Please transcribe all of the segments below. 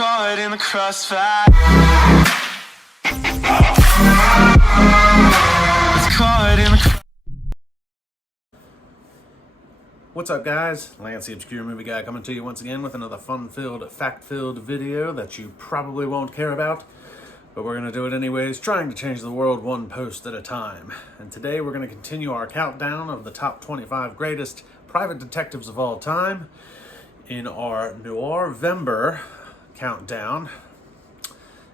caught in the crossfire. It's caught in the... What's up, guys? Lance, the Obscure Movie Guy, coming to you once again with another fun-filled, fact-filled video that you probably won't care about, but we're going to do it anyways, trying to change the world one post at a time. And today we're going to continue our countdown of the top 25 greatest private detectives of all time in our Noirvember countdown.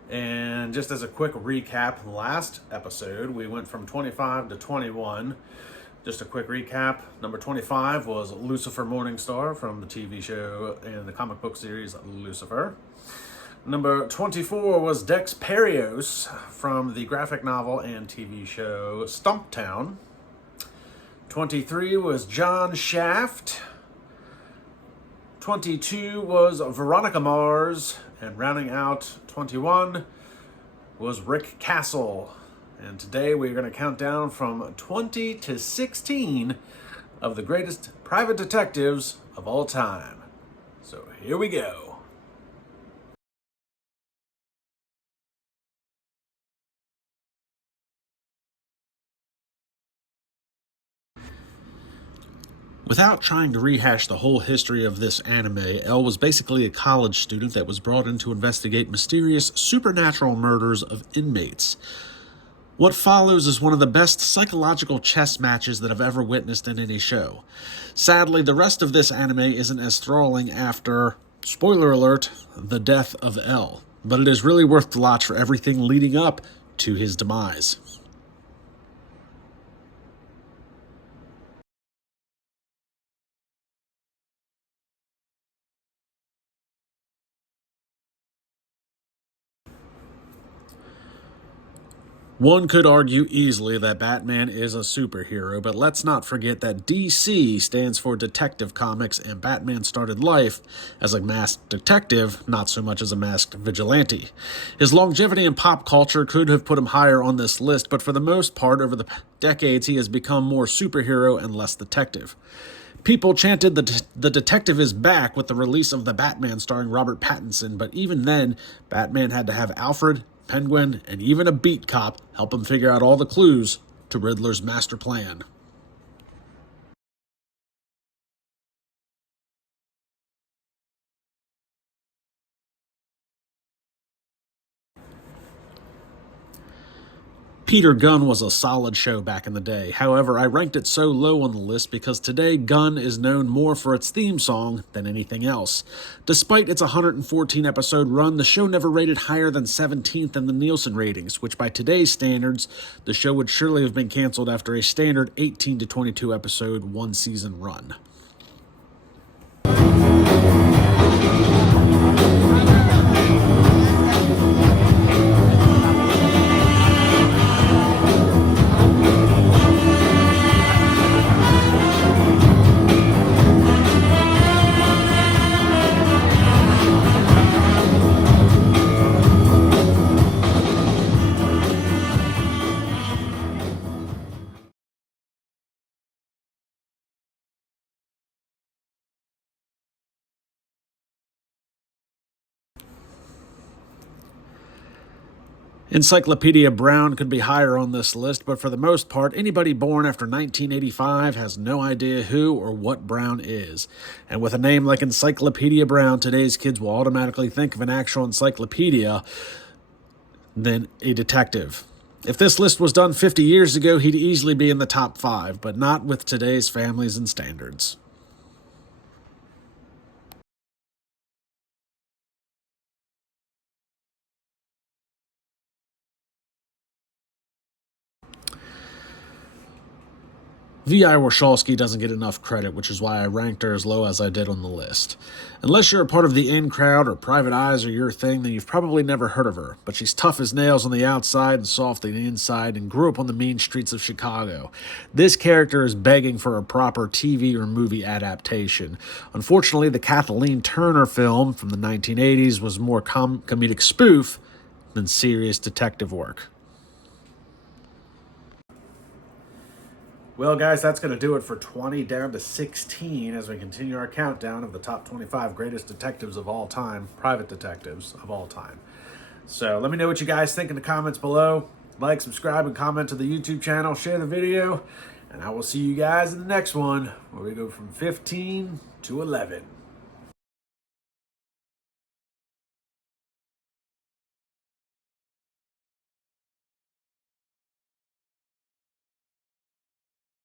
And just as a quick recap, last episode we went from 25 to 21. Just a quick recap. Number 25 was Lucifer Morningstar from the TV show and the comic book series Lucifer. Number 24 was Dex Perios from the graphic novel and TV show Stumptown. 23 was John Shaft. 22 was Veronica Mars. And rounding out 21 was Rick Castle. And today we're going to count down from 20 to 16 of the greatest private detectives of all time. So here we go. Without trying to rehash the whole history of this anime, Elle was basically a college student that was brought in to investigate mysterious supernatural murders of inmates. What follows is one of the best psychological chess matches that I've ever witnessed in any show. Sadly, the rest of this anime isn't as enthralling after, spoiler alert, the death of L. But it is really worth the watch for everything leading up to his demise. One could argue easily that Batman is a superhero, but let's not forget that DC stands for Detective Comics, and Batman started life as a masked detective, not so much as a masked vigilante. His longevity in pop culture could have put him higher on this list, but for the most part, over the decades, he has become more superhero and less detective. People chanted the detective is back with the release of The Batman starring Robert Pattinson, but even then, Batman had to have Alfred, Penguin, and even a beat cop help him figure out all the clues to Riddler's master plan. Peter Gunn was a solid show back in the day. However, I ranked it so low on the list because today Gunn is known more for its theme song than anything else. Despite its 114 episode run, the show never rated higher than 17th in the Nielsen ratings, which by today's standards, the show would surely have been canceled after a standard 18 to 22 episode one season run. Encyclopedia Brown could be higher on this list, but for the most part, anybody born after 1985 has no idea who or what Brown is. And with a name like Encyclopedia Brown, today's kids will automatically think of an actual encyclopedia than a detective. If this list was done 50 years ago, he'd easily be in the top 5, but not with today's families and standards. V.I. Warshawski doesn't get enough credit, which is why I ranked her as low as I did on the list. Unless you're a part of the in crowd or Private Eyes are your thing, then you've probably never heard of her. But she's tough as nails on the outside and soft on the inside and grew up on the mean streets of Chicago. This character is begging for a proper TV or movie adaptation. Unfortunately, the Kathleen Turner film from the 1980s was more comedic spoof than serious detective work. Well, guys, that's going to do it for 20 down to 16 as we continue our countdown of the top 25 greatest detectives of all time, private detectives of all time. So let me know what you guys think in the comments below. Like, subscribe, and comment to the YouTube channel. Share the video. And I will see you guys in the next one where we go from 15 to 11.